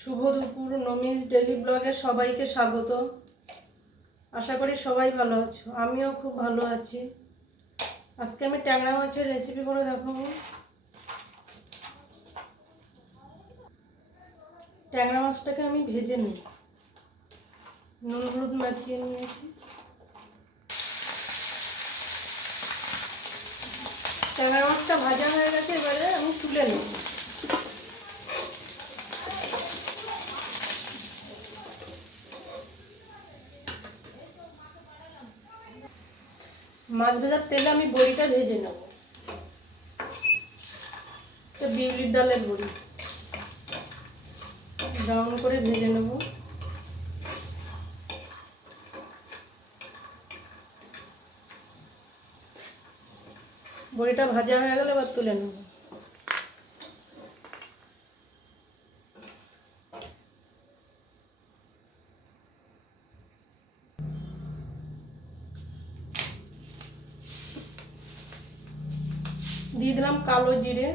শুভ দুপুর নমিস ডেলি ব্লগে সবাইকে স্বাগত। আশা করি সবাই ভালো আছো, আমিও খুব ভালো আছি। আজকে আমি ট্যাংরা মাছের রেসিপি করে দেখাবো। ট্যাংরা মাছটাকে আমি ভেজে নিই। নুন হলুদ মাখিয়ে নিয়েছি। ট্যাংরা মাছটা ভাজা হয়ে গেছে, এবারে আমি তুলে নেব। মাছ ভাজার তেলে আমি বড়িটা ভেজে নেব। বিউলির ডালের বড়ি। ব্রাউন করে ভেজে নেব। বড়িটা ভাজা হয়ে গেলে এবার তুলে নেব। দিয়ে দিলাম কালো জিরে।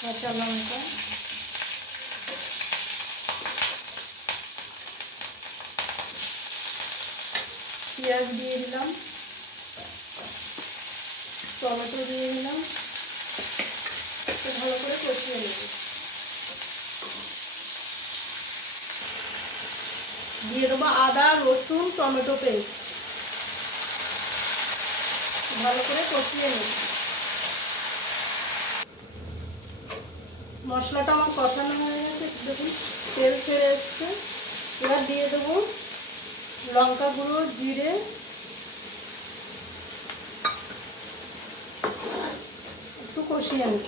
কাঁচা লঙ্কা। পেঁয়াজ দিয়ে দিলাম। টমেটো দিয়ে দিলাম। ভালো করে কষিয়ে নেব। দিয়ে দেবো আদা, রসুন, টমেটো পেস্ট। ভালো করে কষিয়ে নেব। মশলাটা আমার কষানো হয়ে গেছে, দেখুন, তেল ছেড়ে এসছে। এবার দিয়ে দেবো লঙ্কা গুঁড়ো, জিরে। একটু কষিয়ে নেব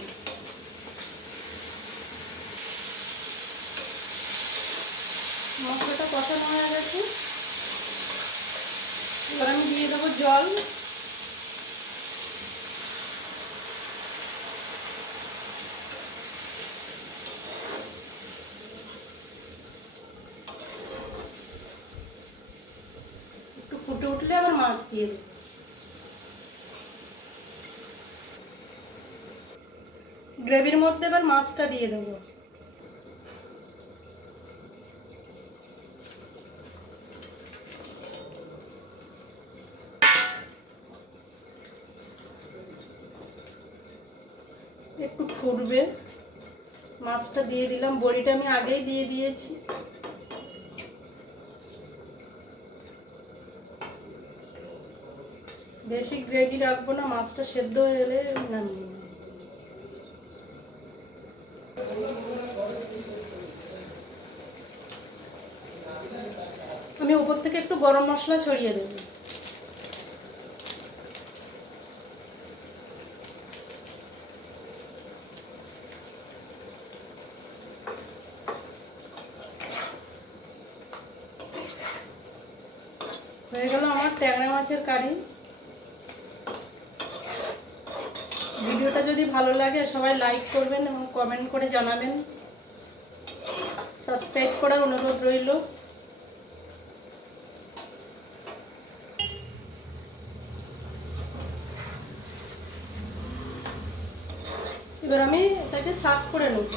মশলাটা কষানো হয়ে গেছে এবার আমি দিয়ে দেবো জল। একটু ফুটে উঠলে আবার মাছ দিয়ে দেবো। গ্রেভির মধ্যে এবার মাছটা দিয়ে দেবো। একটু ফুটবে। মাছটা দিয়ে দিলাম। বড়িটা আমি আগেই দিয়ে দিয়েছি। বেশি গ্রেভি রাখব না, মাছটা সেদ্ধ হয়ে এলে নামিয়ে আমি উপর থেকে একটু গরম মশলা ছড়িয়ে দেবো। হয়ে গেল আমার ট্যাংরা মাছের কারি। ভিডিওটা যদি ভালো লাগে, সবাই লাইক করবেন এবং কমেন্ট করে জানাবেন। সাবস্ক্রাইব করার অনুরোধ রইল। এবার আমি এটাকে সাফ করে নেব।